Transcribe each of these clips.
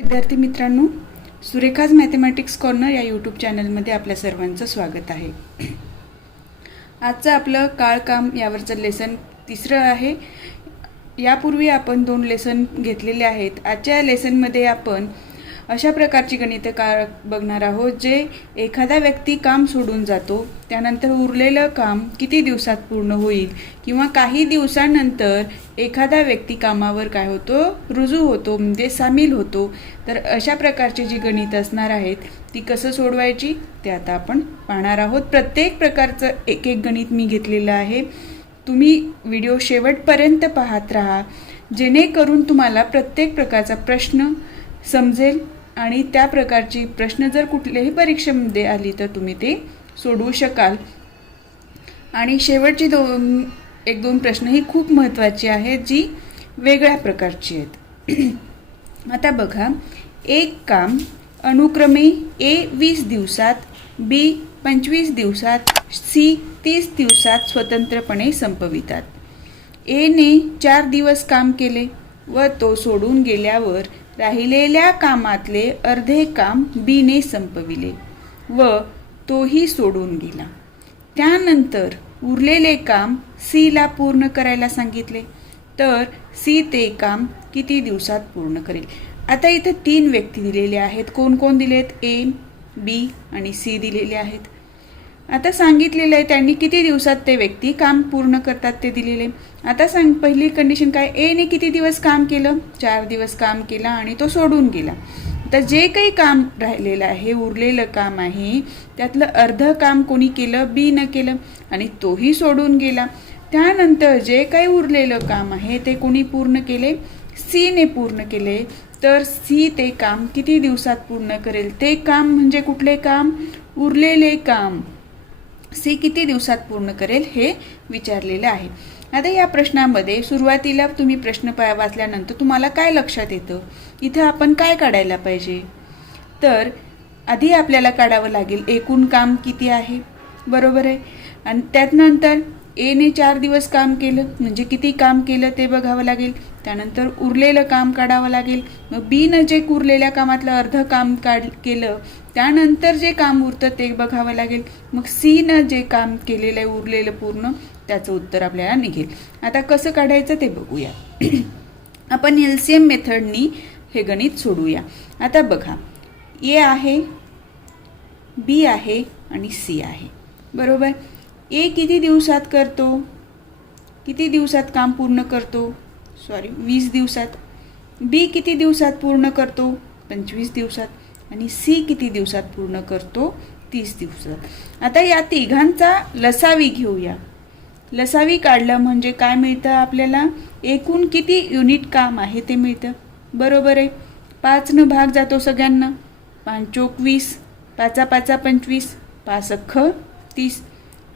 विद्यार्थी मित्रांनो, Surekha's mathematics corner या यूट्यूब चॅनलमध्ये आपल्या सर्वांचं स्वागत आहे. आजचं आपलं काळकाम यावरचं लेसन तिसरं आहे. यापूर्वी आपण 2 लेसन घेतलेले आहेत. आजच्या लेसनमध्ये आपण अशा प्रकारची गणितं बघणार आहोत जे एखादा व्यक्ती काम सोडून जातो, त्यानंतर उरलेलं काम किती दिवसात पूर्ण होईल किंवा काही दिवसांनंतर एखादा व्यक्ती कामावर काय होतो, रुजू होतो, म्हणजे सामील होतो. तर अशा प्रकारची जी गणितं असणार आहेत ती कसं सोडवायची ते आता आपण पाहणार आहोत. प्रत्येक प्रकारचं एक एक गणित मी घेतलेलं आहे. तुम्ही व्हिडिओ शेवटपर्यंत पाहत राहा, जेणेकरून तुम्हाला प्रत्येक प्रकारचा प्रश्न समजेल आणि त्या प्रकारची प्रश्न जर कुठल्याही परीक्षेमध्ये आली तर तुम्ही ते सोडवू शकाल. आणि शेवटची एक दोन प्रश्न ही खूप महत्त्वाची आहेत, जी वेगळ्या प्रकारची आहेत. आता बघा, एक काम अनुक्रमे ए 20 दिवसात, बी 25 दिवसात, सी 30 दिवसात स्वतंत्रपणे संपवितात. एने 4 दिवस काम केले व तो सोडून गेल्यावर राहिलेल्या कामातले अर्धे काम बीने संपविले व तोही सोडून गेला. त्यानंतर उरलेले काम सीला पूर्ण करायला सांगितले, तर सी ते काम किती दिवसात पूर्ण करेल. आता इथे 3 व्यक्ती दिलेले आहेत. कोण कोण दिलेत? ए, बी आणि सी दिलेले आहेत. आता सांगितलेलं आहे त्यांनी किती दिवसात ते व्यक्ती काम पूर्ण करतात ते दिलेले. आता पहिली कंडिशन काय? एने किती दिवस काम केलं? 4 दिवस काम केलं आणि तो सोडून गेला. तर जे काही काम राहिलेलं आहे, उरलेलं काम आहे, त्यातलं अर्ध काम कोणी केलं? बी न केलं आणि तोही सोडून गेला. त्यानंतर जे काही उरलेलं काम आहे ते कोणी पूर्ण केले? सीने पूर्ण केले. तर सी ते काम किती दिवसात पूर्ण करेल? ते काम म्हणजे कुठले काम? उरलेले काम सी किती दिवसात पूर्ण करेल हे विचारलेलं आहे. आता या प्रश्नामध्ये सुरुवातीला तुम्ही प्रश्न वाचल्यानंतर तुम्हाला काय लक्षात येतं? इथं आपण काय काढायला पाहिजे? तर आधी आपल्याला काढावं लागेल एकूण काम किती आहे, बरोबर आहे. आणि त्यानंतर एने 4 दिवस काम केलं म्हणजे किती काम केलं ते बघावं लागेल. त्यानंतर उरलेलं काम काढावं लागेल. मग बीनं जे उरलेल्या कामातलं अर्ध काम केलं, त्यानंतर जे काम उरतं ते बघावं लागेल. मग सीनं जे काम केलेलं आहे उरलेलं पूर्ण, त्याचं उत्तर आपल्याला निघेल. आता कसं काढायचं ते बघूया. आपण LCM मेथडनी हे गणित सोडूया. आता बघा, ए आहे, बी आहे आणि सी आहे, बरोबर. ए किती दिवसात करतो? किती दिवसात काम पूर्ण करतो? 20 दिवसात. बी किती दिवसात पूर्ण करतो? 25 दिवसात. आणि सी किती दिवसात पूर्ण करतो? 30 दिवसात. आता या तिघांचा लसावी घेऊया. लसावी काढलं म्हणजे काय मिळतं आपल्याला? एकूण किती युनिट काम आहे ते मिळतं, बरोबर आहे. 5 न भाग जातो सगळ्यांना. 5 चोक 20, 5 5 25, 5 अख्ख 30.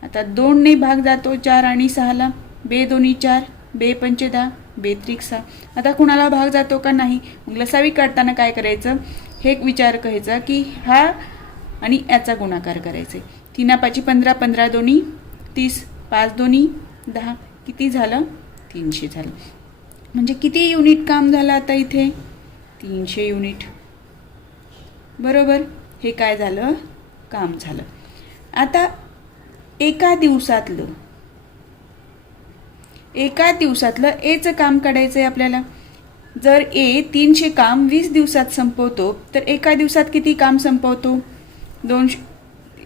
आता 2 ने भाग जातो 4 आणि 6ला. बे दोन्ही 4, बे पंचे 10, बे त्रिक 6. आता कुणाला भाग जातो का नाही? मग लसावी काढताना काय करायचं? हे विचार करायचा की हा आणि याचा गुणाकार करायचे. 3 5 15, 15 दोन्ही 30, 5 दोन्ही 10, किती झालं? 300 झालं. म्हणजे किती युनिट काम झालं आता इथे? 300 युनिट, बरोबर. हे काय झालं? काम झालं. आता एका दिवसातलं एचं काम काढायचं आहे आपल्याला. जर ए 300 काम 20 दिवसात संपवतो, तर एका दिवसात किती काम संपवतो? 2.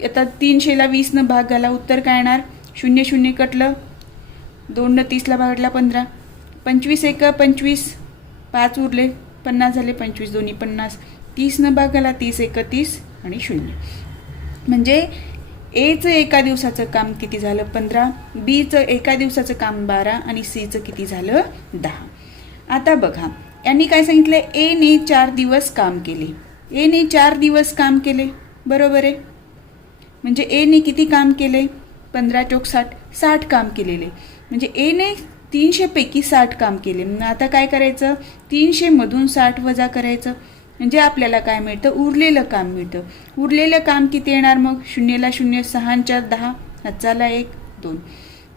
आता 300ला 20 न भाग घाला, उत्तर काय येणार? 0 0 कटलं, 2 न 30ला भागला 15, 25 1 25, 5 उरले, 50 झाले, 25 दोन्ही 50, 30 न भाग घाला, 30 1 30 आणि 0. म्हणजे एचं एका दिवसाचं काम किती झालं? 15, बीचं एका दिवसाचं काम 12 आणि सीचं किती झालं? 10. आता बघा, यांनी काय सांगितलं? एने 4 दिवस काम केले. एने 4 दिवस काम केले, बरोबर आहे. म्हणजे एने किती काम केले? 15 चोक 60, 60 काम केलेले. म्हणजे एने 300 पैकी 60 काम केले. आता काय करायचं? 300 मधून 60 वजा करायचं म्हणजे आपल्याला काय मिळतं? उरलेलं काम मिळतं. उरलेलं काम किती येणार मग? 0ला 0, 6 4 10, हातचाला 1 2.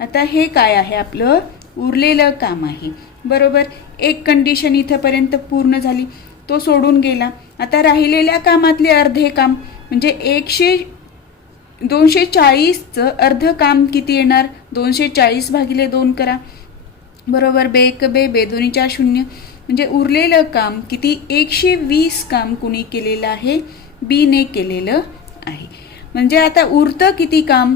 आता हे काय आहे? आपलं उरलेलं काम आहे, बरोबर. एक कंडिशन इथंपर्यंत पूर्ण झाली. तो सोडून गेला. आता राहिलेल्या कामातले अर्धे काम म्हणजे 240चं अर्ध काम किती येणार? 240 भागिले 2 करा. बरोबर, बे एक बे, बे दोन्ही 4 शून्य. म्हणजे उरलेलं काम किती? 120 काम कुणी केलेलं आहे? बीने केलेलं आहे. म्हणजे आता उरतं किती काम?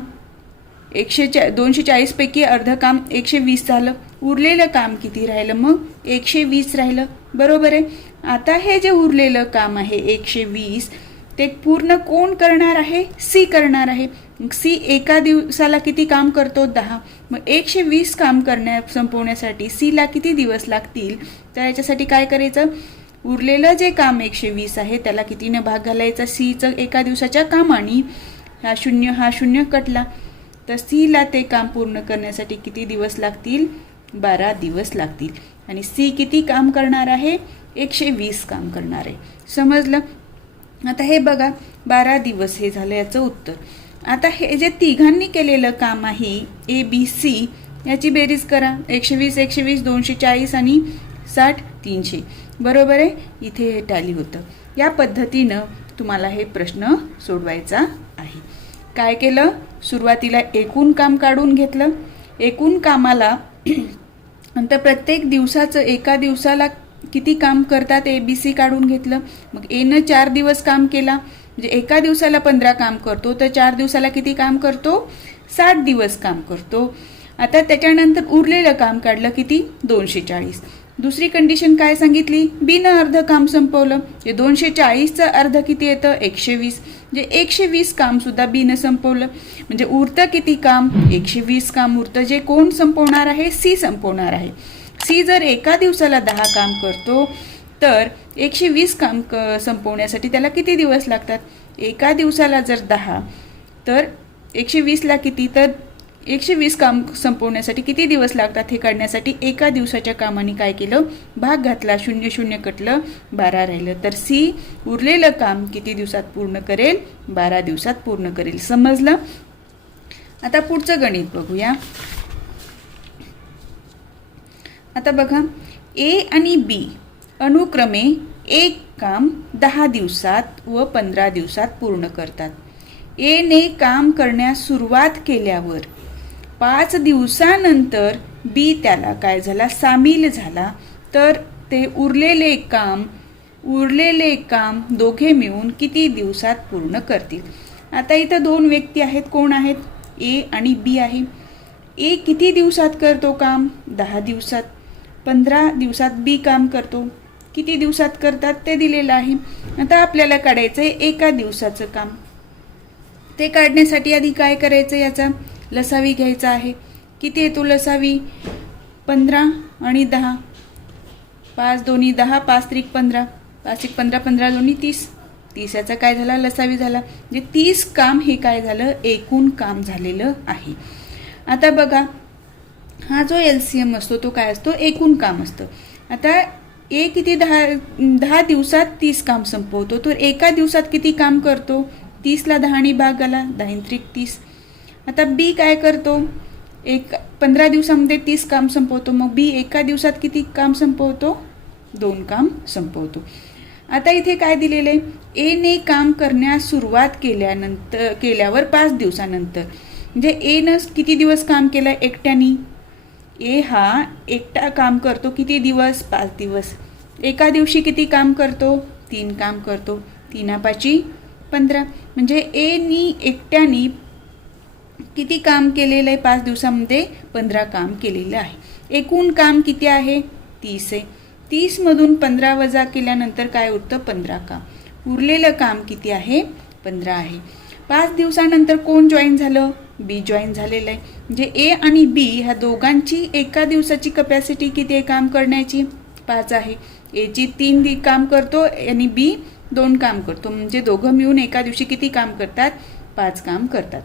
240 पैकी अर्ध काम 120 झालं. उरलेलं काम किती राहिलं मग? 120 राहिलं. बरोबर आहे. आता हे जे उरलेलं काम आहे 120 ते पूर्ण कोण करणार आहे? सी करणार आहे. सी एका दिवसाला किती काम करतो? 10. मग 120 काम संपवण्यासाठी सीला किती दिवस लागतील? तर याच्यासाठी काय करायचं? उरलेलं जे काम 120 आहे त्याला कितीनं भाग घालायचा? सीचं एका दिवसाच्या कामाने. हा शून्य कटला. तर सीला ते काम पूर्ण करण्यासाठी किती दिवस लागतील? 12 दिवस लागतील. आणि सी किती काम करणार आहे? 120 काम करणार आहे. समजलं? आता हे बघा, 12 दिवस हे झालं याचं उत्तर. आता हे जे तिघांनी केलेलं काम आहे ABC याची बेरीज करा. 120 240 आणि 60 300. बरोबर आहे. इथे हे टॅली होतं. या पद्धतीनं तुम्हाला हे प्रश्न सोडवायचा आहे. काय केलं? सुरुवातीला एकूण काम काढून घेतलं. एकूण कामाला नंतर प्रत्येक दिवसाचं एका दिवसाला किती काम करतात ABC काढून घेतलं. मग एनं 4 दिवस काम केला म्हणजे एका दिवसाला 15 काम करतो. तर 4 दिवसाला किती काम करतो? 60 दिवस काम करतो. आता त्याच्यानंतर उरलेलं काम काढलं किती? 240. दुसरी कंडिशन काय सांगितली? बीनं अर्ध काम संपवलं. 240चं अर्ध किती येतं? 120. म्हणजे 120 काम सुद्धा बीनं संपवलं. म्हणजे उरतं किती काम? 120 काम उरतं. जे कोण संपवणार आहे? सी संपवणार आहे. सी जर एका दिवसाला 10 काम करतो तर 120 काम संपवण्यासाठी त्याला किती दिवस लागतात? एका दिवसाला जर 10 तर 120ला किती? तर 120 काम संपवण्यासाठी किती दिवस लागतात हे काढण्यासाठी एका दिवसाच्या कामाने काय केलं? भाग घातला. 0 कटलं, 12 राहिलं. तर सी उरलेलं काम किती दिवसात पूर्ण करेल? 12 दिवसात पूर्ण करेल. समजलं? आता पुढचं गणित बघूया. आता बघा, ए आणि बी अनुक्रमे एक काम 10 दिवसात व 15 दिवसात पूर्ण करतात. ए ने काम करण्यास सुरुवात केल्यावर 5 दिवसानंतर बी त्याला काय झाला? सामील झाला. तर ते उरलेले काम दोघे मिळून किती दिवसात पूर्ण करतील? आता इथं 2 व्यक्ती आहेत. कोण आहेत? ए आणि बी आहे. ए किती दिवसात करतो काम? 10 दिवसात. 15 दिवसात बी काम करतो. किती दिवसात करतात ते दिलेलं आहे. आता आपल्याला काढायचं आहे एका दिवसाचं काम. ते काढण्यासाठी आधी काय करायचं? याचा लसावी घ्यायचा आहे. किती येतो लसावी? 15 आणि 10. 5 दोन्ही 10, 5 त्रिक 15, 5 एक 15, 15 दोन्ही 30. 30 याचा काय झाला? लसावी झाला. म्हणजे 30 काम हे काय झालं? एकूण काम झालेलं आहे. आता बघा, हा जो LCM असतो तो काय असतो? एकूण काम असतं. आता ए किती 10 दिवसात 30 काम संपवतो. तर एका दिवसात किती काम करतो? 30ला 10 भाग आला, 10 त्रिक 30. आता बी काय करतो? 15 दिवसामध्ये 30 काम संपवतो. मग बी एका दिवसात किती काम संपवतो? 2 काम संपवतो. आता इथे काय दिलेलं आहे? ए ने काम करण्यास सुरुवात केल्यावर 5 दिवसानंतर. म्हणजे ए न किती दिवस काम केलं एकट्यानी? ए हा एकटा काम करतो किती दिवस? 5 दिवस. एका दिवशी किती काम करतो? 3 काम करतो. 3 5 15. म्हणजे ए नी एकट्यानी किती काम केलेलं आहे? 5 दिवसामध्ये 15 काम केलेलं आहे. एकूण काम किती आहे? 30 आहे. 30 मधून 15 वजा केल्यानंतर काय उरतं? 15 काम. उरलेलं काम किती आहे? 15 आहे. 5 दिवसानंतर कोण जॉईन झालं? बी जॉईन झालेलं आहे. म्हणजे ए आणि बी ह्या दोघांची एका दिवसाची कपॅसिटी किती आहे काम करण्याची? 5 आहे. एची 3 काम करतो आणि बी 2 काम करतो. म्हणजे दोघं मिळून एका दिवशी किती काम करतात? 5 काम करतात.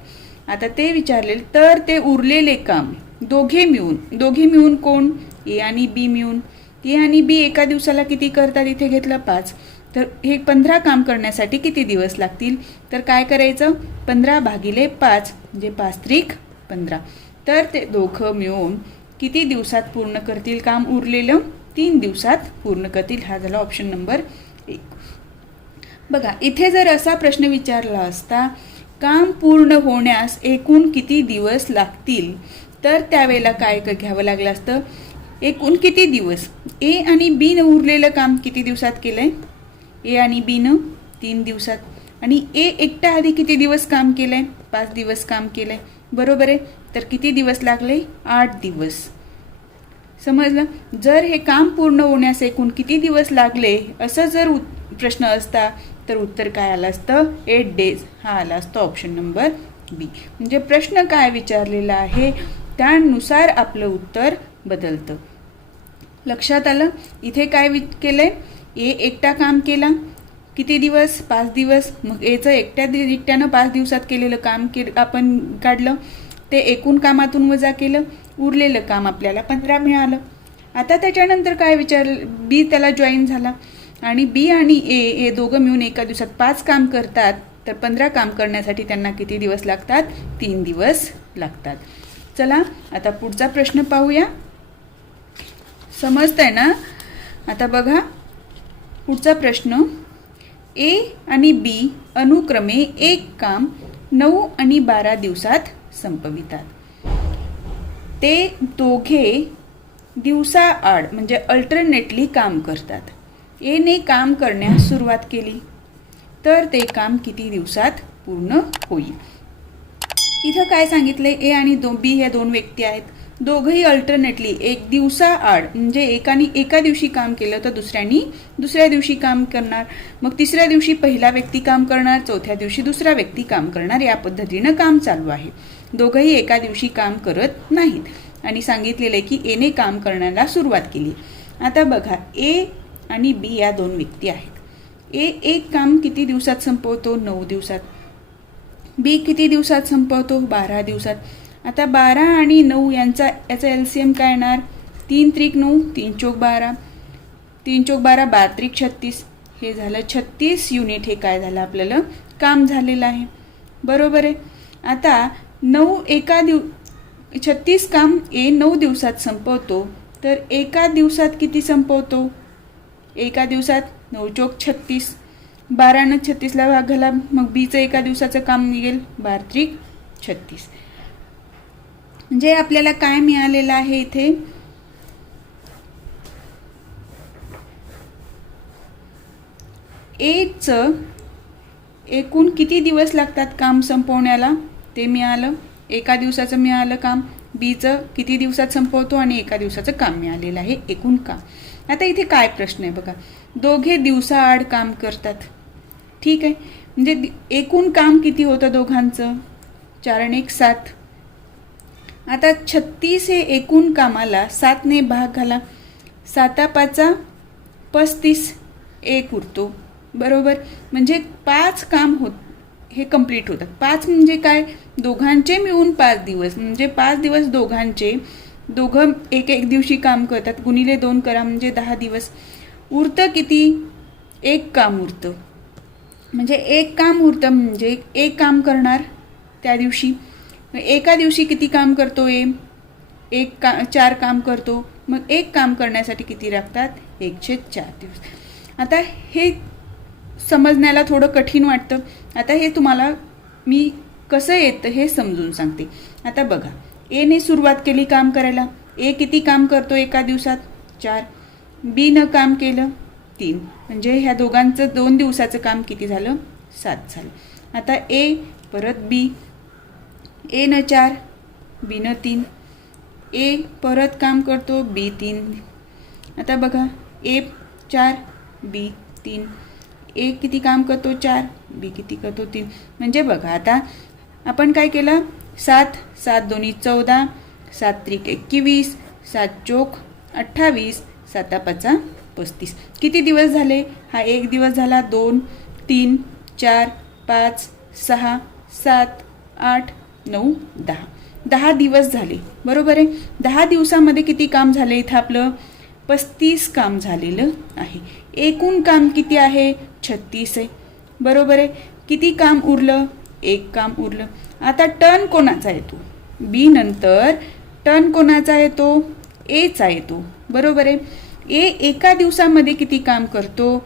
आता ते विचारलेलं, तर ते उरलेले काम दोघे मिळून कोण? ए आणि बी मिळून. ए आणि बी एका दिवसाला किती करतात? इथे घेतलं 5. तर हे 15 काम करण्यासाठी किती दिवस लागतील? तर काय करायचं? 15 भागिले 5 म्हणजे 5 त्रिक 15. तर ते दोघं मिळून किती दिवसात पूर्ण करतील काम? उरलेलं 3 दिवसात पूर्ण करतील. हा झाला ऑप्शन नंबर 1. बघा, इथे जर असा प्रश्न विचारला असता, काम पूर्ण होण्यास एकूण किती दिवस लागतील, तर त्यावेळेला काय घ्यावं लागलं असतं, एकूण किती दिवस. ए आणि बी न उरलेलं काम किती दिवसात केलंय, ए आणि बी न 3 दिवसात, आणि ए एकटा आधी किती दिवस काम केलंय, 5 दिवस काम केलंय, बरोबर आहे. तर किती दिवस लागले, 8 दिवस. समजलं. जर हे काम पूर्ण होण्यास एकूण किती दिवस लागले असं जर प्रश्न असता, तर उत्तर काय आलं असतं, 8 डेज हा आला असतो ऑप्शन नंबर बी. म्हणजे प्रश्न काय विचारलेला आहे त्यानुसार आपलं उत्तर बदलतं. लक्षात आलं. इथे काय केलंय, ए एकटा काम केला किती दिवस, 5 दिवस. मग एचं एकट्यानं 5 दिवसात केलेलं काम आपण काढलं, ते एकूण कामातून वजा केलं, उरलेलं काम आपल्याला 15 मिळालं. आता त्याच्यानंतर काय विचारलं, बी त्याला जॉईन झाला, आणि बी आणि ए हे दोघं मिळून एका दिवसात 5 काम करतात, तर 15 काम करण्यासाठी त्यांना किती दिवस लागतात, 3 दिवस लागतात. चला आता पुढचा प्रश्न पाहूया. समजतंय ना. आता बघा पुढचा प्रश्न, ए आणि बी अनुक्रमे एक काम 9 आणि 12 दिवसात संपवितात. ते दोघे दिवसाआड म्हणजे अल्टरनेटली काम करतात. ए ने काम करण्यास सुरुवात केली, तर ते काम किती दिवसात पूर्ण होईल. इथं काय सांगितलंय, ए आणि बी ह्या 2 व्यक्ती आहेत, दोघंही अल्टरनेटली एक दिवसाआड म्हणजे एकाने एका दिवशी काम केलं तर दुसऱ्यानी दुसऱ्या दिवशी काम करणार, मग तिसऱ्या दिवशी पहिला व्यक्ती काम करणार, चौथ्या दिवशी दुसरा व्यक्ती काम करणार, या पद्धतीनं काम चालू आहे. दोघंही एका दिवशी काम करत नाहीत, आणि सांगितलेलं आहे की एने काम करण्याला सुरुवात केली. आता बघा, ए आणि बी या 2 व्यक्ती आहेत. ए एक काम किती दिवसात संपवतो, 9 दिवसात. बी किती दिवसात संपवतो, 12 दिवसात. आता 12 आणि 9 याचा LCM काय येणार, 3 त्रिक 9, 3 चौक 12, 3 चौक 12, 12 त्रिक 36, हे झालं 36 युनिट. हे काय झालं, आपल्याला काम झालेलं आहे, बरोबर आहे. आता 36 काम ए 9 दिवसात संपवतो, तर एका दिवसात किती संपवतो, एका दिवसात 9 चौक 36, 12 न 36ला भाग घाला, मग बीचं एका दिवसाचं काम निघेल 12 त्रिक 36. म्हणजे आपल्याला काय मिळालेलं आहे इथे, एचं एकूण किती दिवस लागतात काम संपवण्याला ते मिळालं, एका दिवसाचं मिळालं काम. बीचं किती दिवसात संपवतो आणि एका दिवसाचं काम मिळालेलं आहे, एकूण काम. आता इथे काय प्रश्न आहे बघा, दोघे दिवसाआड काम करतात, ठीक आहे. म्हणजे एकूण काम किती होतं दोघांचं, 4 आणि 1 7. आता 36 हे एकूण कामाला 7 ने भाग घाला, 7 5 35, 1 उरतो, बरोबर. म्हणजे 5 काम हे कंप्लीट होतात. 5 म्हणजे काय, दोघांचे मिळून 5 दिवस, म्हणजे 5 दिवस दोघांचे, दोघं एक दिवशी काम करतात, गुणिले 2 करा म्हणजे 10 दिवस. उरतं किती, 1 काम उरतं. म्हणजे 1 काम उरतं म्हणजे 1 काम करणार त्या दिवशी. एका दिवशी किती काम करतो, 4 काम करतो, मग 1 काम करण्यासाठी किती लागतात, 104 दिवस. आता हे समजण्याला थोडं कठीण वाटतं. आता हे तुम्हाला मी कसं येतं हे समजून सांगते. आता बघा, एने सुरुवात केली काम करायला, ए किती काम करतो एका दिवसात, 4. बी न काम केलं 3, म्हणजे ह्या दोघांचं 2 दिवसाचं काम किती झालं, 7 झालं. आता ए परत बी, ए न 4, बी न 3, ए परत काम करतो, बी 3. आता बघा, ए 4, बी 3, ए किती काम करतो, 4, बी किती करतो, 3. म्हणजे बघा आता आपण काय केलं, 7 7 दोन्ही 14, 7 त्रिक 21, 7 चौक 28, 7 5 35. किती दिवस झाले, हा 1 दिवस झाला, 2 3 4 5 6 7 8 9 10, 10 दिवस झाले, बरोबर आहे. 10 दिवसामध्ये किती काम झाले, इथं आपलं 35 काम झालेलं आहे. एकूण काम किती आहे, 36 आहे, बरोबर आहे. किती काम उरलं, 1 काम उरलं. आता टर्न कोणाचा येतो, बी नंतर टर्न कोणाचा येतो, एचा येतो, बरोबर आहे. ए एका दिवसामध्ये किती काम करतो,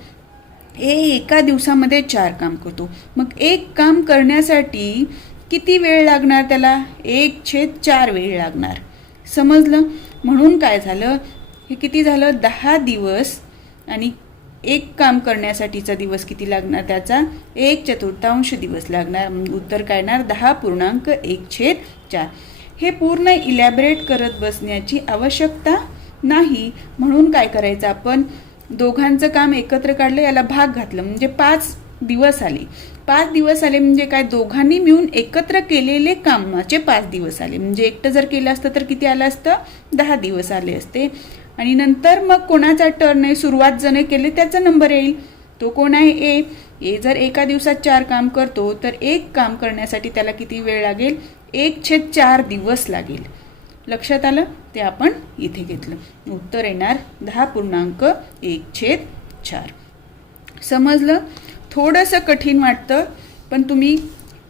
ए एका दिवसामध्ये 4 काम करतो. मग एक काम करण्यासाठी किती वेळ लागणार त्याला? 1/4 वेळ लागणार. समजलं? म्हणून काय झालं, हे किती झालं? 10 दिवस. आणि एक काम करण्यासाठीचा दिवस किती लागणार त्याचा? 1/4 दिवस लागणार. उत्तर काय येणार? 10.1/4. हे पूर्ण इलॅबरेट करत बसण्याची आवश्यकता नाही. म्हणून काय करायचं, आपण दोघांचं काम एकत्र काढलं, याला भाग घातलं, म्हणजे 5 दिवस आले. 5 दिवस आले म्हणजे काय? दोघांनी मिळून एकत्र केलेले कामाचे 5 दिवस आले. म्हणजे एकटं जर केलं असतं तर किती आलं असतं? 10 दिवस आले असते. आणि नंतर मग कोणाचा टर्न आहे? सुरुवात जण केले त्याचा नंबर येईल. तो कोण आहे? ए. ए जर एका दिवसात 4 काम करतो तर एक काम करण्यासाठी त्याला किती वेळ लागेल? 1/4 दिवस लागेल. लक्षात आलं? ते आपण इथे घेतलं. उत्तर येणार 10.1/4. समजलं? थोडंसं कठीण वाटतं, पण तुम्ही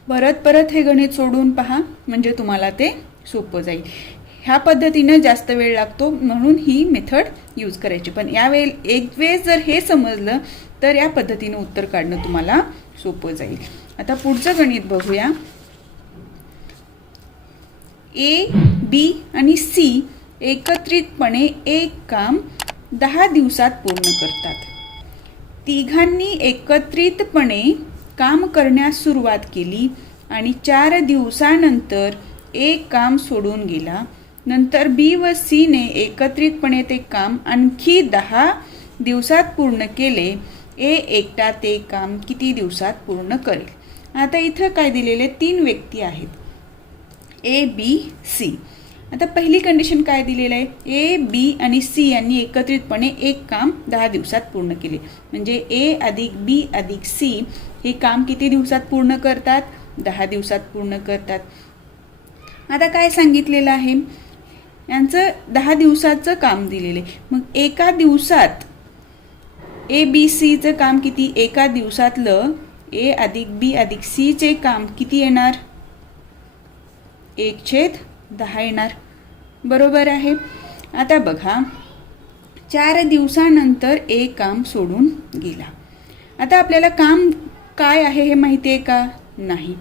परत हे गणित सोडून पहा, म्हणजे तुम्हाला ते सोपं जाईल. ह्या पद्धतीनं जास्त वेळ लागतो, म्हणून ही मेथड यूज करायची. पण एक वेळेस जर हे समजलं तर या पद्धतीनं उत्तर काढणं तुम्हाला सोपं जाईल. आता पुढचं गणित बघूया. ए, बी आणि सी एकत्रितपणे एक काम 10 दिवसात पूर्ण करतात. तिघांनी एकत्रितपणे काम करण्यास सुरुवात केली आणि 4 दिवसानंतर एक काम सोडून गेला. नंतर बी व सीने एकत्रितपणे ते काम आणखी 10 दिवसात पूर्ण केले. ए एकटा ते काम किती दिवसात पूर्ण करेल? आता इथं काय दिलेले? 3 व्यक्ती आहेत, ए, बी, सी. आता पहिली कंडिशन काय दिलेलं आहे? ए, बी आणि सी यांनी एकत्रितपणे एक काम 10 दिवसात पूर्ण केले. म्हणजे ए अधिक बी अधिक सी हे काम किती दिवसात पूर्ण करतात? 10 दिवसात पूर्ण करतात. आता काय सांगितलेलं आहे? यांचं 10 दिवसाचं काम दिलेलं आहे. मग एका दिवसात ए, बी, सीचं काम किती? एका दिवसातलं ए अधिक बी अधिक सीचे काम किती येणार? 1/10 येणार. बरोबर आहे. आता बघा, 4 दिवसानंतर एक काम सोडून गेला. आता आपल्याला काम काय आहे हे माहिती आहे का? नाही.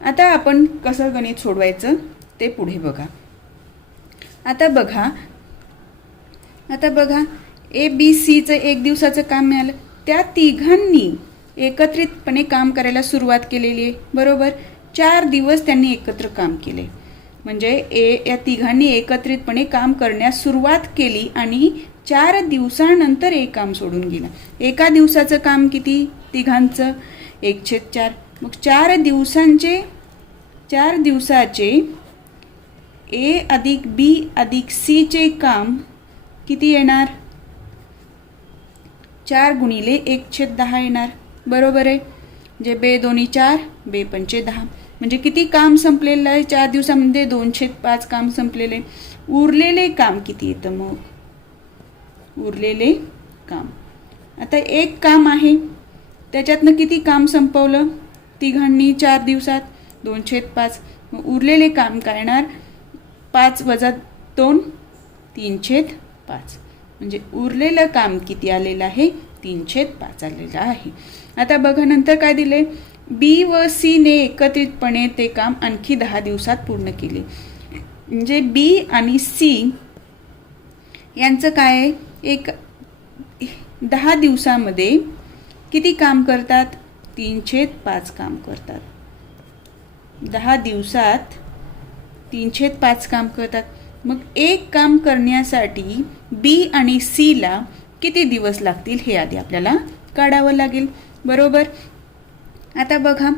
आता आपण कसं गणित सोडवायचं ते पुढे बघा. आता बघा ए, बी, सीचं 1 दिवसाचं काम मिळालं. त्या तिघांनी एकत्रितपणे काम करायला सुरुवात केलेली आहे. बरोबर. 4 दिवस त्यांनी एकत्र काम केले. म्हणजे या तिघांनी एकत्रितपणे काम करण्यास सुरुवात केली आणि 4 दिवसानंतर एक काम सोडून गेलं. एका दिवसाचं काम किती तिघांचं? 1/4. मग 4 दिवसाचे ए अधिक बी अधिक सीचे काम किती येणार? 4 गुणिले 1/10 येणार. बरोबर आहे. म्हणजे बे दोन्ही 4, बे पंचे 10. म्हणजे किती काम संपलेलं आहे? 4 दिवसामध्ये 2/5 काम संपलेले. उरलेले काम किती येतं मग? उरलेले काम, आता एक काम आहे, त्याच्यातनं किती काम संपवलं तिघांनी 4 दिवसात? 2/5. मग उरलेले काम काय येणार? 5 वजा 2, 3/5. म्हणजे उरलेलं काम किती आलेलं आहे? 3/5 आलेलं आहे. आता बघा नंतर काय दिले? बी व सी ने एकत्रितपणे ते काम आणखी 10 दिवसात पूर्ण केले. म्हणजे बी आणि सी यांचं काय आहे? 10 दिवसामध्ये किती काम करतात? 3/5 काम करतात. 10 दिवसात 3/5 काम करतात. मग एक काम करण्यासाठी बी आणि सी ला किती दिवस लागतील हे आधी आपल्याला काढावं लागेल. बरोबर. आता बघा,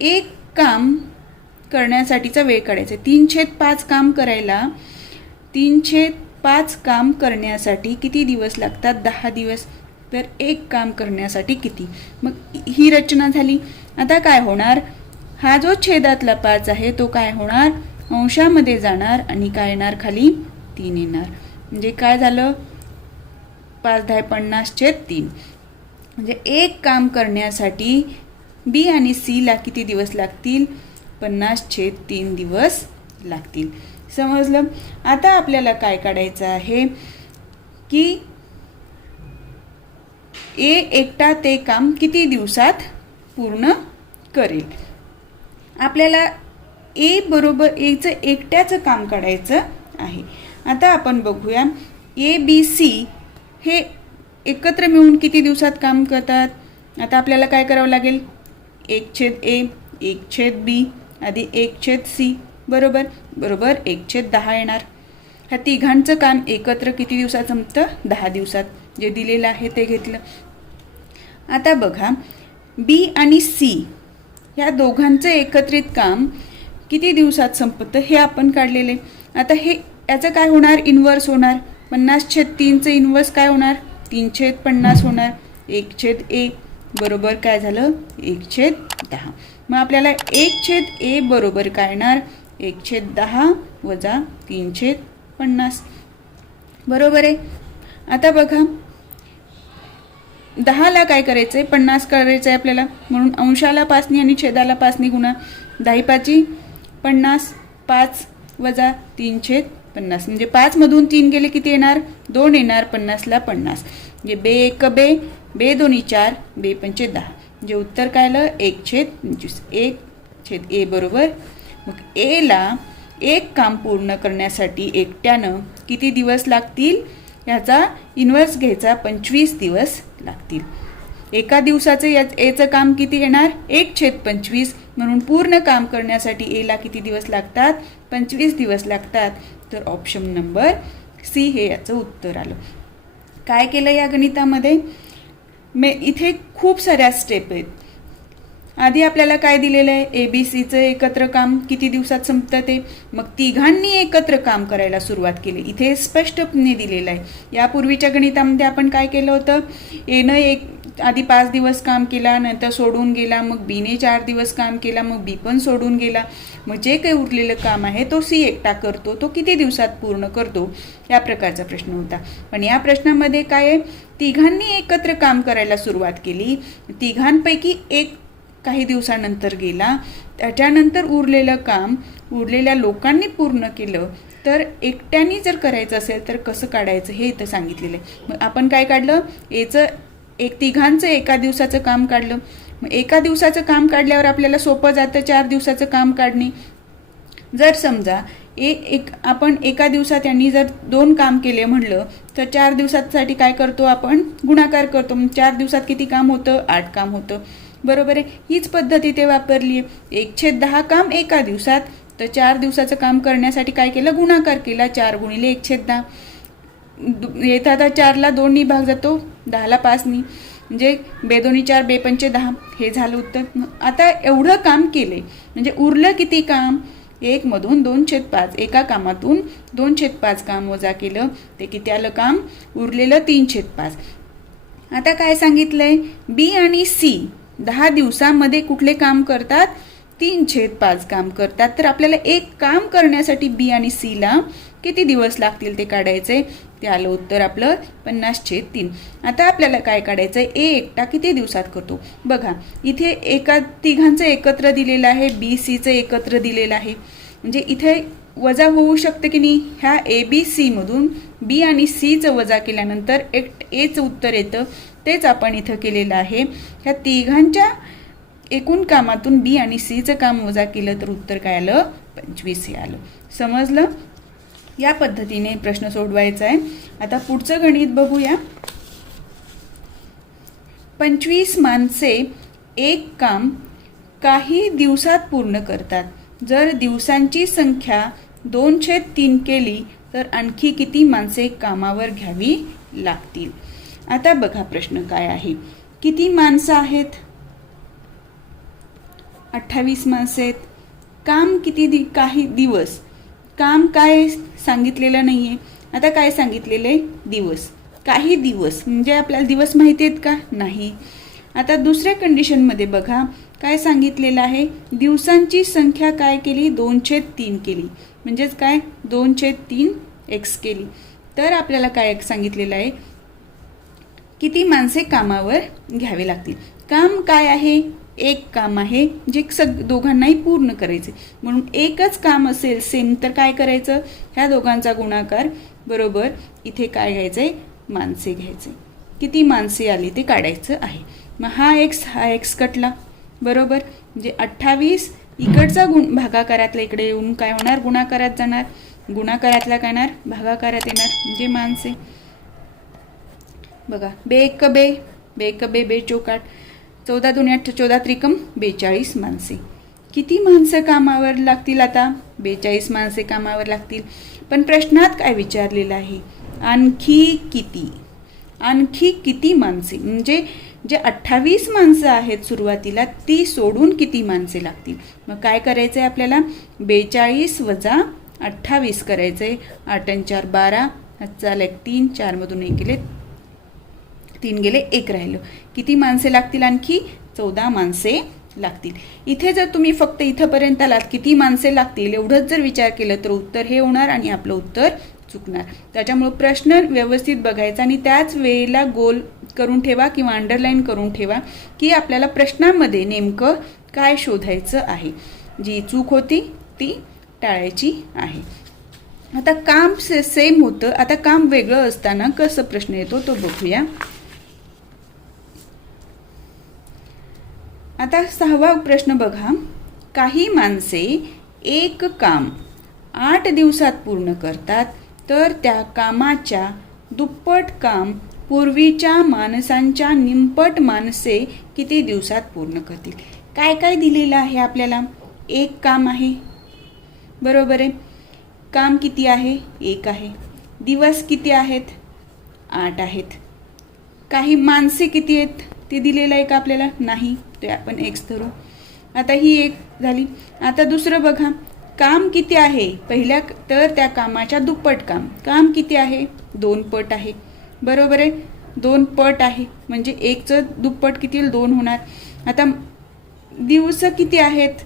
एक काम करण्यासाठीचा वेळ काढायचा. 3/5 काम करायला 3/5 काम करण्यासाठी किती दिवस लागतात? 10 दिवस. तर एक काम करण्यासाठी किती? मग ही रचना झाली. आता काय होणार? हा जो छेदातला 5 आहे तो काय होणार? अंशामध्ये जाणार आणि काय येणार? खाली 3 येणार. म्हणजे काय झालं? 5×10=50/3. म्हणजे एक काम करण्यासाठी बी आणि सी ला किती दिवस लागतील? 50/3 दिवस लागतील. समजलं? आता आपल्याला काय काढायचं आहे की ए एकटा ते काम किती दिवसात पूर्ण करेल. आपल्याला ए बरोबर एचं एकट्याचं काम काढायचं आहे. आता आपण बघूया ए बी सी हे एकत्र मिळून किती दिवसात काम करतात. आता आपल्याला काय करावं लागेल, 1/A 1/B आधी 1/C बरोबर 1/10 येणार. ह्या तिघांचं काम एकत्र किती दिवसात संपतं, 10 दिवसात. जे दिलेलं आहे ते घेतलं. आता बघा बी आणि सी ह्या दोघांचं एकत्रित काम किती दिवसात संपतं हे आपण काढलेले. आता हे याचं काय होणार, इन्व्हर्स होणार. 50/3चं इन्व्हर्स काय होणार, 3/50 होणार. 1/A बरोबर काय झालं, 1/10. मग आपल्याला 1/A बरोबर काय येणार, 1/10 वजा 3/50 बरोबर आहे. आता बघा 10ला काय करायचं आहे, 50 करायचं आहे आपल्याला, म्हणून अंशाला 5नी आणि छेदाला 5नी गुणा. 10×5 50, 5 वजा 3/50 म्हणजे 5मधून 3 गेले किती येणार, 2 येणार. 50ला 50 म्हणजे बे 1 बे, बे 2 4, बे 5 10 म्हणजे उत्तर काय आलं, 1/25. 1/A बरोबर. मग एला एक काम पूर्ण करण्यासाठी एकट्यानं किती दिवस लागतील, ह्याचा इन्व्हर्स घ्यायचा, 25 दिवस लागतील. एका दिवसाचं एचं काम किती येणार, 1/25 म्हणून पूर्ण काम करण्यासाठी एला किती दिवस लागतात, 25 दिवस लागतात. तर ऑप्शन नंबर सी हे याचं उत्तर आलं. काय केलं या गणितामध्ये, इथे खूप साऱ्या स्टेप आहेत. आधी आपल्याला काय दिलेलं आहे, ए बी सीचं एकत्र काम किती दिवसात संपतं ते. मग तिघांनी एकत्र काम करायला सुरुवात केली, इथे स्पष्टपणे दिलेलं आहे. यापूर्वीच्या गणितामध्ये आपण काय केलं होतं, एनं आधी 5 दिवस काम केला, नंतर सोडून गेला. मग बीने 4 दिवस काम केला, मग बी पण सोडून गेला. मग जे काही उरलेलं काम आहे तो सी एकटा करतो, तो किती दिवसात पूर्ण करतो, या प्रकारचा प्रश्न होता. पण या प्रश्नामध्ये काय आहे, तिघांनी एकत्र काम करायला सुरुवात केली, तिघांपैकी एक काही दिवसानंतर गेला, त्याच्यानंतर उरलेलं काम उरलेल्या लोकांनी पूर्ण केलं. तर एकट्याने जर करायचं असेल तर कसं काढायचं हे इथं सांगितलेलं आहे. मग आपण काय काढलं, तिघांचं एका दिवसाचं काम काढलं. मग एका दिवसाचं काम काढल्यावर आपल्याला सोपं जातं 4 दिवसाचं काम काढणे. जर समजा आपण एका दिवसात यांनी जर 2 काम केले म्हणलं तर 4 दिवसासाठी काय करतो, आपण गुणाकार करतो. मग 4 दिवसात किती काम होतं, 8 काम होतं बरोबर आहे. हीच पद्धत इथे वापरली आहे. 1/10 काम एका दिवसात, तर 4 दिवसाचं काम करण्यासाठी काय केलं, गुणाकार केला. 4 × 1/10 येतात. 4ला 2नी भाग जातो, 10ला 5नी म्हणजे बे 2 4 बे 5 10 हे झालं उत्तर. आता एवढं काम केले म्हणजे उरलं किती काम, 1 मधून 2/5, एका कामातून 2/5 काम वजा केलं, ते किती आलं काम, उरलेलं 3/5. आता काय सांगितलंय, बी आणि सी 10 दिवसामध्ये कुठले काम करतात, 3/5 काम करतात. तर आपल्याला एक काम करण्यासाठी बी आणि सी ला किती दिवस लागतील ते काढायचे. ते आलं उत्तर आपलं 50/3. आता आपल्याला काय काढायचं, ए एकटा किती दिवसात करतो. बघा इथे तिघांचं एकत्र दिलेलं आहे, बी सीचं एकत्र दिलेलं आहे, म्हणजे इथे वजा होऊ शकतं की नाही. ह्या ए बी सी मधून बी आणि सीचं वजा केल्यानंतर एचं उत्तर येतं, तेच आपण इथं केलेलं आहे. ह्या तिघांच्या एकूण कामातून बी आणि सीचं काम वजा केलं तर उत्तर काय आलं, 25 हे आलं. समजलं. या पद्धतीने प्रश्न सोडवायचा आहे. आता पुढचं गणित बघूया. 25 माणसे एक काम काही दिवसात पूर्ण करतात. जर दिवसांची संख्या 2/3 केली तर आणखी किती माणसे कामावर घ्यावी लागतील. आता बघा प्रश्न काय आहे, किती माणसं आहेत, 28 माणसं आहेत. काम किती काही दिवस, काम काय सांगितलेलं नाही आहे. आता काय सांगितलेलं आहे, दिवस. काही दिवस म्हणजे आपल्याला दिवस माहिती आहेत का, नाही. आता दुसऱ्या कंडिशनमध्ये बघा काय सांगितलेलं आहे, दिवसांची संख्या काय केली, 2/3 केली, म्हणजेच काय 2/3 x केली. तर आपल्याला काय सांगितलेलं आहे, किती माणसे कामावर घ्यावे लागतील. काम काय आहे, एक काम आहे जे दोघांनाही पूर्ण करायचे, म्हणून एकच काम असेल सेम तर काय करायचं, ह्या दोघांचा गुणाकार बरोबर इथे काय घ्यायचंय, माणसे घ्यायचे. किती माणसे आली ते काढायचं आहे. मग हा एक्स कटला, बरोबर. म्हणजे 28 इकडचा भागाकारातला इकडे येऊन काय होणार, गुणाकारात जाणार. गुणाकारातला काय येणार, भागाकारात येणार, म्हणजे माणसे. बघा, बे एक बे, बे एक बे, बे चौक 8, 14 दूनी 8, 14 त्रिकम 42 माणसे. किती माणसं कामावर लागतील आता, 42 माणसे कामावर लागतील. पण प्रश्नात काय विचारलेलं आहे, आणखी किती, आणखी किती माणसे. म्हणजे जे 28 माणसं आहेत सुरुवातीला ती सोडून किती माणसे लागतील. मग काय करायचं आहे आपल्याला, 42 वजा 28 करायचं आहे. 8 आणि 4 12, हातचा 3, 4 मधून 1 गेले, 3 गेले, 1 राहिलं. किती माणसे लागतील, आणखी 14 माणसे लागतील. इथे जर तुम्ही फक्त इथंपर्यंत आलात किती माणसे लागतील एवढंच जर विचार केलं तर उत्तर हे होणार आणि आपलं उत्तर चुकणार. त्याच्यामुळे प्रश्न व्यवस्थित बघायचा आणि त्याच वेळेला गोल करून ठेवा किंवा अंडरलाईन करून ठेवा की आपल्याला प्रश्नामध्ये नेमकं काय शोधायचं आहे. जी चूक होती ती टाळायची आहे. आता काम सेम होतं, आता काम वेगळं असताना कसं प्रश्न येतो तो बघूया. आता 6वा प्रश्न बघा. काही माणसे एक काम 8 दिवसात पूर्ण करतात तर त्या कामाच्या दुप्पट काम पूर्वीच्या माणसांच्या निमपट माणसे किती दिवसात पूर्ण करतील. काय काय दिलेलं आहे आपल्याला, एक काम आहे, बरोबर आहे. काम किती आहे, 1 आहे. दिवस किती आहेत, 8 आहेत. काही माणसे किती आहेत ते दिलेलं आहे का आपल्याला, नाही, ते आपण एक्स धरू. आता ही एक झाली. आता दुसरं बघा, काम किती आहे, पहिल्या तर त्या कामाच्या दुप्पट काम. काम किती आहे, 2 पट आहे, बरोबर आहे. 2 पट आहे म्हणजे 1चं दुप्पट किती, 2 होणार. आता दिवस किती आहेत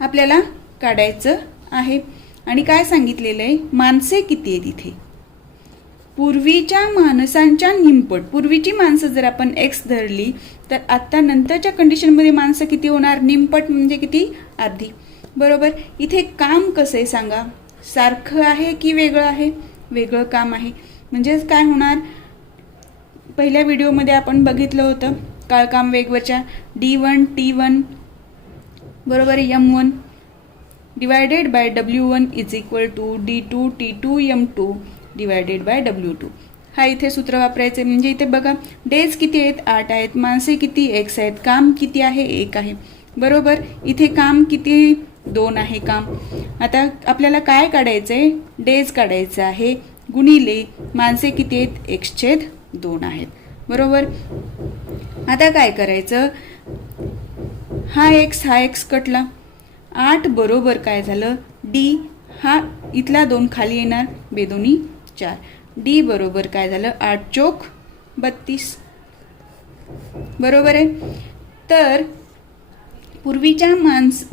आपल्याला काढायचं आहे आणि काय सांगितलेलं आहे, माणसे किती आहेत इथे, पूर्वीच्या माणसांच्या निमपट. पूर्वीची माणसं जर आपण एक्स धरली तर आता नंतरच्या कंडिशनमध्ये माणसं किती होणार, निमपट म्हणजे किती, अर्धी, बरोबर. इथे काम कसं आहे सांगा, सारखं आहे की वेगळं आहे, वेगळं काम आहे. म्हणजेच काय होणार, पहिल्या व्हिडिओमध्ये आपण बघितलं होतं काळकाम वेगवरच्या D1 T1 बरोबर M1 divided by W1 is equal to D2 T2 M2 divided by W2. हा इथे सूत्र वापरायचे. म्हणजे इथे बघा डेज किती आहेत, 8 आहेत. माणसे किती, एक्स आहेत. काम किती आहे, 1 आहे, बरोबर. इथे काम किती, 2 आहे काम. आता आपल्याला काय काढायचं आहे, डेज काढायचं आहे गुणिले माणसे किती आहेत, x/2 आहेत, बरोबर. आता काय करायचं, हा एक्स कटला. 8 बरोबर काय झालं, डी हा इथला 2 खाली येणार, बेदोनी 4. डी बरोबर काय झालं, 8 चोक 32, बरोबर आहे. तर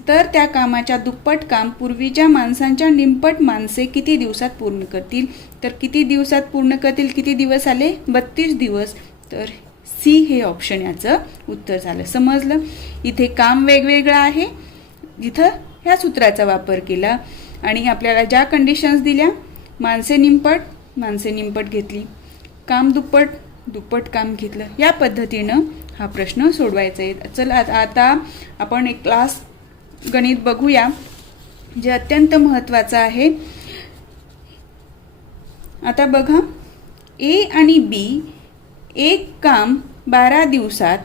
तर त्या कामाच्या दुप्पट काम पूर्वीच्या माणसांच्या निमपट माणसे किती दिवसात पूर्ण करतील. तर किती दिवसात पूर्ण करतील, किती दिवस आले, 32 दिवस. तर सी हे ऑप्शन याचं उत्तर झालं. समजलं. इथे काम वेगवेगळं आहे, जिथं ह्या सूत्राचा वापर केला आणि आपल्याला ज्या कंडिशन्स दिल्या, माणसे निमपट घेतली, काम दुप्पट काम घेतलं. या पद्धतीनं हा प्रश्न सोडवायचा आहे. चला आता आपण एक क्लास गणित बघूया जे अत्यंत महत्त्वाचं आहे. आता बघा, ए आणि बी एक काम 12 दिवसात,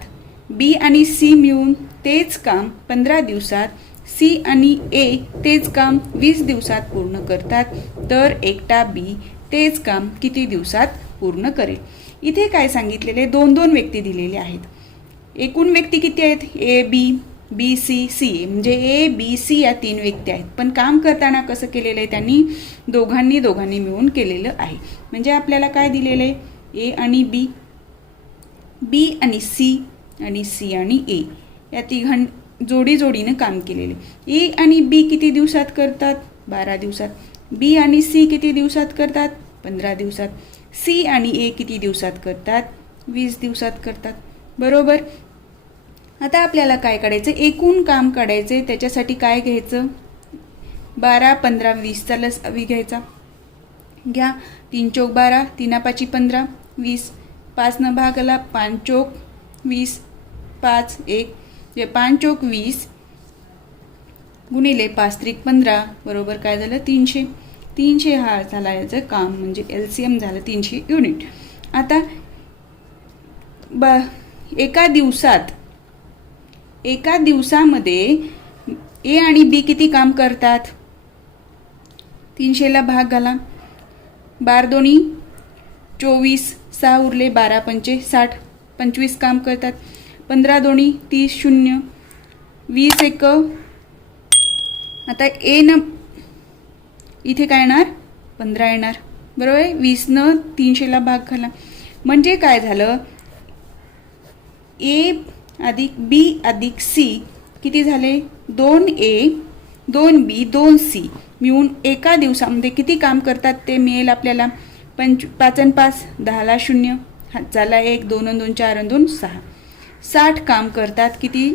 बी आणि सी मिळून तेच काम 15 दिवसात, सी आणि ए तेच काम 20 दिवसात पूर्ण करतात. तर एकटा बी तेच काम किती दिवसात पूर्ण करेल. इथे काय सांगितलेले, 2 व्यक्ती दिलेले आहेत. एकूण व्यक्ती किती आहेत, A B, B C, C ए, म्हणजे ए बी सी या 3 व्यक्ती आहेत. पण काम करताना कसं केलेलं आहे, त्यांनी दोघांनी मिळून केलेलं आहे. म्हणजे आपल्याला काय दिलेलं आहे, ए आणि बी, बी आणि सी आणि ए या तिघांनी जोडीनं काम केलेले. ए आणि बी किती दिवसात करतात, 12 दिवसात. बी आणि सी किती दिवसात करतात, 15 दिवसात. सी आणि ए किती दिवसात करतात, 20 दिवसात करतात, बरोबर. आता आपल्याला काय काढायचं, एकूण काम काढायचे. त्याच्यासाठी काय घ्यायचं, 12 15 20चा लसावी घ्यायचा. घ्या, 3 चौक 12, 3 5 15 20, 5 न भागाला 5 चोक 20, 5 1 जे 5 चोक 20 गुणिले 5 त्रिक 15 बरोबर काय झालं 300. 300 हा झाला याचं काम, म्हणजे LCM झालं 300 युनिट. आता एका दिवसामध्ये ए आणि बी किती काम करतात? 300 ला भाग घाला. 12 दोन्ही 24, 6 उरले 12 पंचे 60, 25 काम करतात. 15 दोन्ही 30, 0 20 एक. आता ए न इथे काय येणार 15 येणार बरोबर आहे. 20 न 300 ला भाग घाला, म्हणजे काय झालं ए अधिक बी अधिक सी किती झाले 2A 2B 2C मिळून एका दिवसामध्ये किती काम करतात ते मिळेल आपल्याला. 5 आणि 5 10 ला 0 हातचाला 1 2 आणि 2 4 आणि 2 6 60 काम करतात किती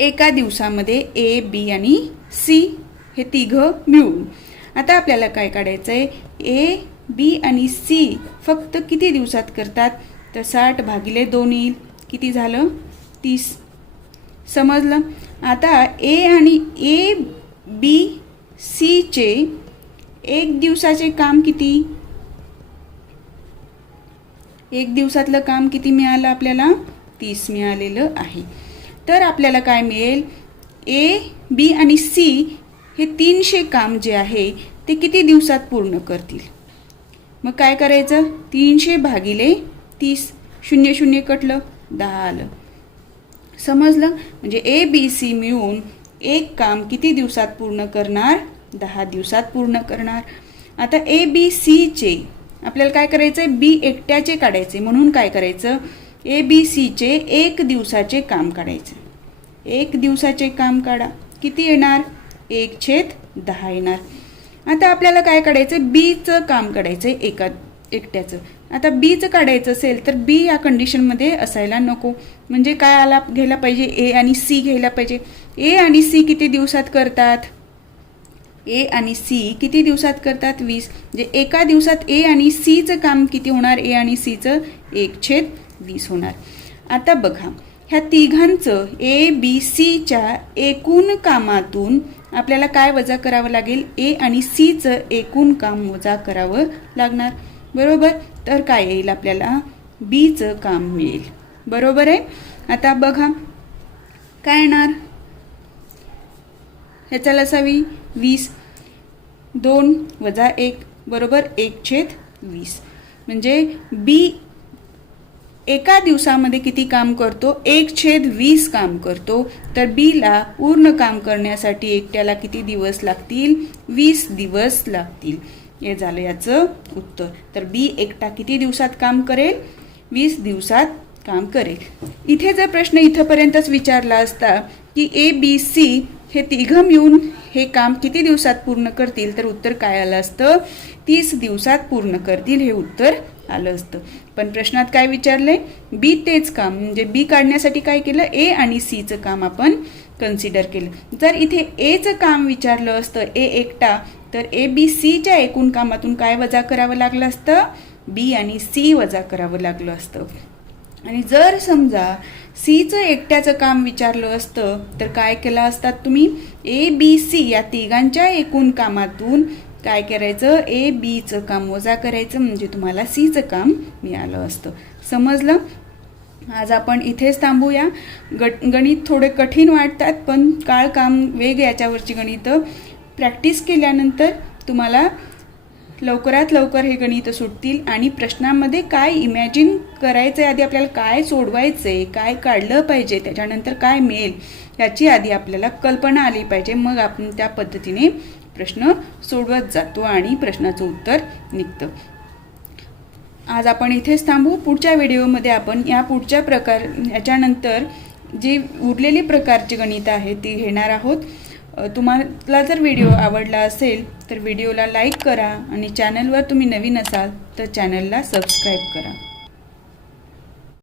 एका दिवसामध्ये A B आणि C हे तिघं मिळून. आता आपल्याला काय काढायचं आहे A B आणि C फक्त किती दिवसात करतात तर 60 भागिले 2 येईल, किती झालं 30. समजलं. आता A B C चे एक दिवसाचे काम किती, एक दिवसातलं काम किती मिळालं आपल्याला 30 मिळालेलं आहे. तर आपल्याला काय मिळेल A B आणि C हे 300 काम जे आहे ते किती दिवसात पूर्ण करतील. मग काय करायचं 300 भागिले 30 0 0 कटलं 10 आलं. समजलं. म्हणजे A B C मिळून एक काम किती दिवसात पूर्ण करणार 10 दिवसात पूर्ण करणार. आता A B C चे आपल्याला काय करायचंय B एकट्याचे काढायचे, म्हणून काय करायचं A B C चे एक दिवसाचे काम काढायचे. एक दिवसाचे काम काढा किती येणार 1/10 येणार. आता आपल्याला काय काढायचं B चं काम काढायचंय एकट्याचं. आता B चं काढायचं असेल तर B या कंडिशनमध्ये असायला नको, म्हणजे काय आला घ्यायला पाहिजे A आणि C घ्यायला पाहिजे. A आणि C किती दिवसात करतात A आणि C किती दिवसात करतात 20, म्हणजे एका दिवसात A आणि C चं काम किती होणार A आणि C चं 1/20 होणार. आता बघा ह्या तिघांचं A B C च्या एकूण कामातून आपल्याला काय वजा करावं लागेल A आणि C चं एकूण काम वजा करावं लागणार बरोबर. तर काय येईल आपल्याला B चं काम मिळेल बरोबर आहे. आता बघा काय येणार ह्याचा लसावी 20 2 वजा 1 बरोबर 1/20, म्हणजे B एका दिवसामध्ये किती काम करतो 1/20 काम करतो. तर B ला पूर्ण काम करण्यासाठी एकट्याला किती दिवस लागतील 20 दिवस लागतील. हे झालं याचं उत्तर. तर B एकटा किती दिवसात काम करेल 20 दिवसात काम करेल. इथे जर प्रश्न इथपर्यंतच विचारला असता की A B C हे तिघं मिळून हे काम किती दिवसात पूर्ण करतील तर उत्तर काय आलं असतं 30 दिवसात पूर्ण करतील हे उत्तर आलं असतं. पण प्रश्नात काय विचारलंय B तेच काम, म्हणजे B काढण्यासाठी काय केलं A आणि C चं काम आपण कन्सिडर केलं. जर इथे A चं काम विचारलं असतं A एकटा तर A B C च्या एकूण कामातून काय वजा करावं लागलं असतं B आणि C वजा करावं लागलं असतं. आणि जर समजा C चं एकट्याचं काम विचारलं असतं तर काय केलं असतात तुम्ही A B C या तिघांच्या एकूण कामातून काय करायचं A B चं काम वजा करायचं, म्हणजे तुम्हाला C चं काम मिळालं असतं. समजलं. आज आपण इथेच थांबूया. गणित थोडे कठीण वाटतात पण काळ काम वेग याच्यावरची गणितं प्रॅक्टिस केल्यानंतर तुम्हाला लवकरात लवकर हे गणितं सुटतील. आणि प्रश्नामध्ये काय इमॅजिन करायचं आहे आधी आपल्याला काय सोडवायचं आहे काय काढलं पाहिजे त्याच्यानंतर काय मिळेल याची आधी आपल्याला कल्पना आली पाहिजे, मग आपण त्या पद्धतीने प्रश्न सोडवत जातो आणि प्रश्नाचं उत्तर निघतं. आज आपण इथेच थांबू. पुढच्या व्हिडिओमध्ये आपण याच्यानंतर जी उरलेली प्रकारची गणितं आहेत ती घेणार आहोत. तुम्हाला जर व्हिडिओ आवडला असेल तर व्हिडिओला लाईक करा आणि चॅनलवर तुम्ही नवीन असाल तर चॅनलला सबस्क्राईब करा.